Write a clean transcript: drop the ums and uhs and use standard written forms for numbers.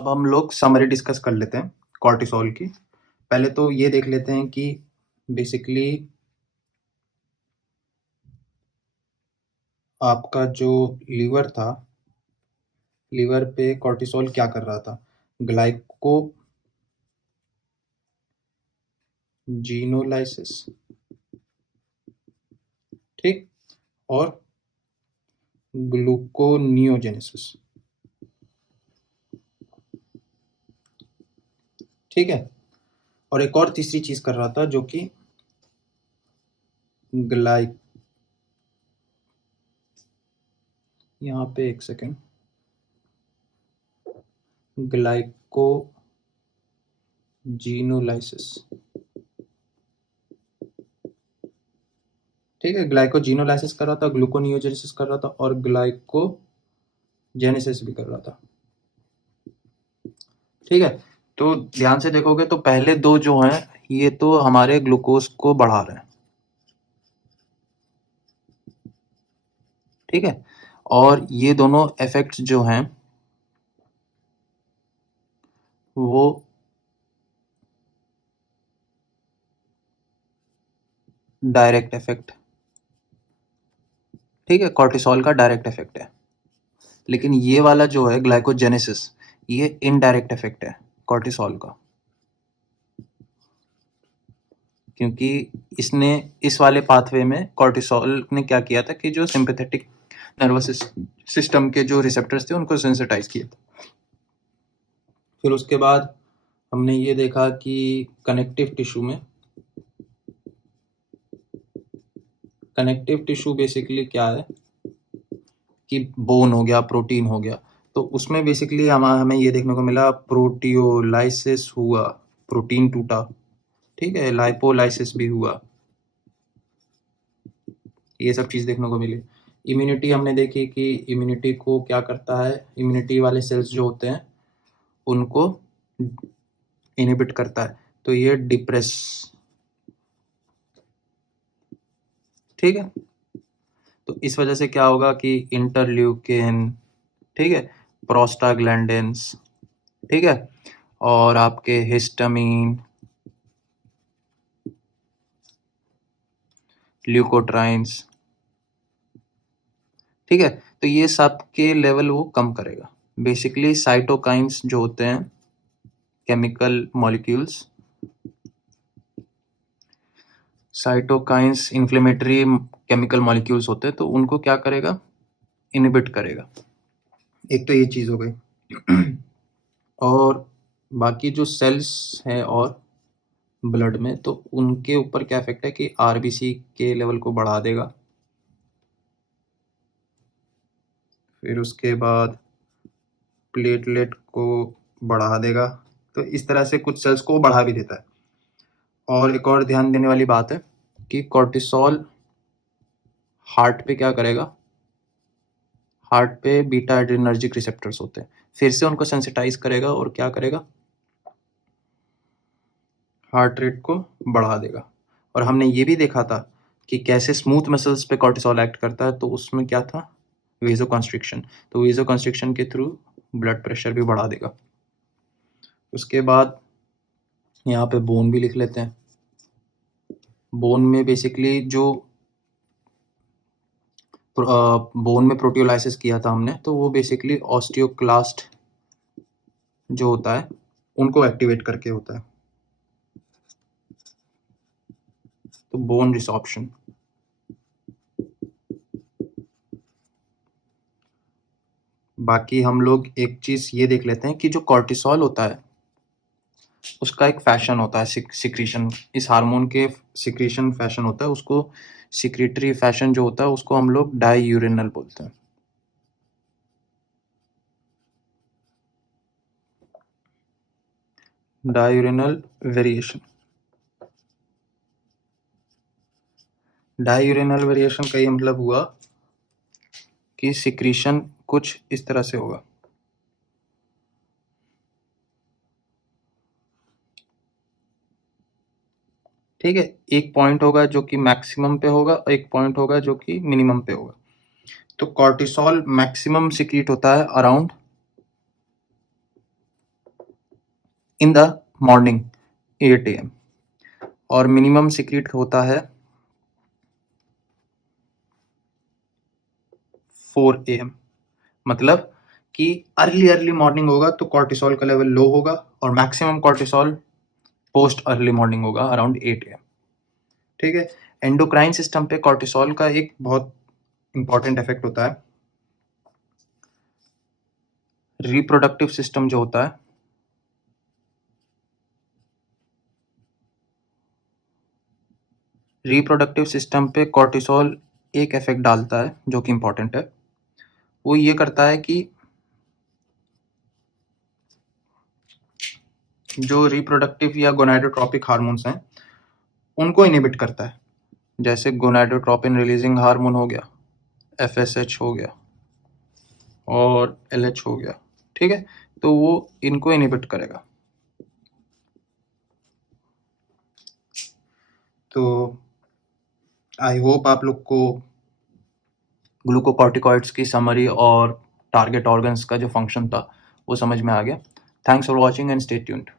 अब हम लोग समरी डिस्कस कर लेते हैं कॉर्टिसोल की। पहले तो ये देख लेते हैं कि बेसिकली आपका जो लीवर था, लीवर पे कॉर्टिसोल क्या कर रहा था, ग्लाइकोजीनोलाइसिस, ठीक, और ग्लूकोनियोजेनेसिस, ठीक है। और एक और तीसरी चीज कर रहा था जो कि यहाँ पे एक सेकेंड, ग्लाइकोजीनोलाइसिस, ठीक है। ग्लाइकोजीनोलाइसिस कर रहा था, ग्लूकोनियोजेनेसिस कर रहा था और ग्लाइकोजेनेसिस भी कर रहा था, ठीक है। तो ध्यान से देखोगे तो पहले दो जो हैं ये तो हमारे ग्लूकोज को बढ़ा रहे हैं, ठीक है। और ये दोनों इफेक्ट्स जो हैं वो डायरेक्ट इफेक्ट, ठीक है, कॉर्टिसोल का डायरेक्ट इफेक्ट है। लेकिन ये वाला जो है ग्लाइकोजेनेसिस, ये इनडायरेक्ट इफेक्ट है कॉर्टिसोल का, क्योंकि इसने इस वाले पाथवे में कॉर्टिसोल ने क्या किया था कि जो सिंपैथेटिक नर्वस सिस्टम के जो रिसेप्टर्स थे उनको सेंसिटाइज किया था। फिर उसके बाद हमने ये देखा कि कनेक्टिव टिश्यू बेसिकली क्या है कि बोन हो गया, प्रोटीन हो गया, तो उसमें बेसिकली हमें ये देखने को मिला प्रोटियोलाइसिस हुआ, प्रोटीन टूटा, ठीक है, लाइपोलाइसिस भी हुआ, ये सब चीज देखने को मिली। इम्यूनिटी हमने देखी कि इम्यूनिटी को क्या करता है, इम्यूनिटी वाले सेल्स जो होते हैं उनको इनहिबिट करता है, तो ये डिप्रेस, ठीक है। तो इस वजह से क्या होगा कि इंटरल्यूकिन, ठीक है, प्रोस्टाग्लैंडिन्स, ठीक है, और आपके हिस्टामिन, ल्यूकोट्राइन्स, ठीक है, तो ये सब के लेवल वो कम करेगा। बेसिकली साइटोकाइंस जो होते हैं chemical molecules, cytokines inflammatory chemical molecules होते हैं, तो उनको क्या करेगा, इनहिबिट करेगा। एक तो ये चीज हो गई। और बाकी जो सेल्स हैं और ब्लड में, तो उनके ऊपर क्या इफेक्ट है कि आरबीसी के लेवल को बढ़ा देगा। फिर उसके बाद प्लेटलेट को बढ़ा देगा, तो इस तरह से कुछ सेल्स को बढ़ा भी देता है। और एक और ध्यान देने वाली बात है कि कॉर्टिसोल हार्ट पे क्या करेगा, हार्ट पे बीटा एड्रेनर्जिक रिसेप्टर्स होते हैं, फिर से उनको सेंसिटाइज करेगा और क्या करेगा, हार्ट रेट को बढ़ा देगा। और हमने ये भी देखा था कि कैसे स्मूथ मसल्स पे कॉर्टिसोल एक्ट करता है, तो उसमें क्या था, वेजोकंस्ट्रिक्शन, तो वेजोकंस्ट्रिक्शन के थ्रू ब्लड प्रेशर भी बढ़ा देगा। उसके बाद यहाँ पे बोन भी लिख लेते हैं। बोन में बेसिकली जो बोन में प्रोटियोलाइसिस किया था हमने, तो वो बेसिकली ऑस्टियोक्लास्ट जो होता है उनको एक्टिवेट करके होता है, तो बोन रिसॉर्प्शन। बाकी हम लोग एक चीज ये देख लेते हैं कि जो कॉर्टिसोल होता है उसका एक फैशन होता है, सिक्रीशन, इस हार्मोन के सिक्रीशन फैशन होता है, उसको सिक्रीटरी फैशन जो होता है उसको हम लोग डाईयूरेनल बोलते हैं। डाईयूरेनल वेरिएशन, डाईयूरेनल वेरिएशन का ये मतलब हुआ कि सिक्रीशन कुछ इस तरह से होगा, ठीक है। एक पॉइंट होगा जो कि मैक्सिमम पे होगा और एक पॉइंट होगा जो कि मिनिमम पे होगा। तो कॉर्टिसोल मैक्सिमम सिक्रीट होता है around in the morning 8 AM और मिनिमम सिक्रीट होता है 4 AM। मतलब कि अर्ली मॉर्निंग होगा तो कॉर्टिसोल का लेवल लो होगा और maximum cortisol post early morning होगा अराउंड 8 AM। ठीक है। एंडोक्राइन सिस्टम पे कॉर्टिसोल का एक बहुत इंपॉर्टेंट इफेक्ट होता है। रिप्रोडक्टिव सिस्टम जो होता है, रिप्रोडक्टिव सिस्टम पे कॉर्टिसोल एक इफेक्ट डालता है जो कि इंपॉर्टेंट है। वो ये करता है कि जो रिप्रोडक्टिव या गोनाडोट्रोपिक हार्मोन्स हैं उनको इनहिबिट करता है। जैसे गोनाडोट्रोपिन रिलीजिंग हार्मोन हो गया, FSH हो गया और LH हो गया। ठीक है, तो वो इनको इनहिबिट करेगा। तो आई होप आप लोग को ग्लूकोकॉर्टिकॉइड्स की समरी और टारगेट ऑर्गन्स का जो फंक्शन था वो समझ में आ गया। Thanks for watching and stay tuned.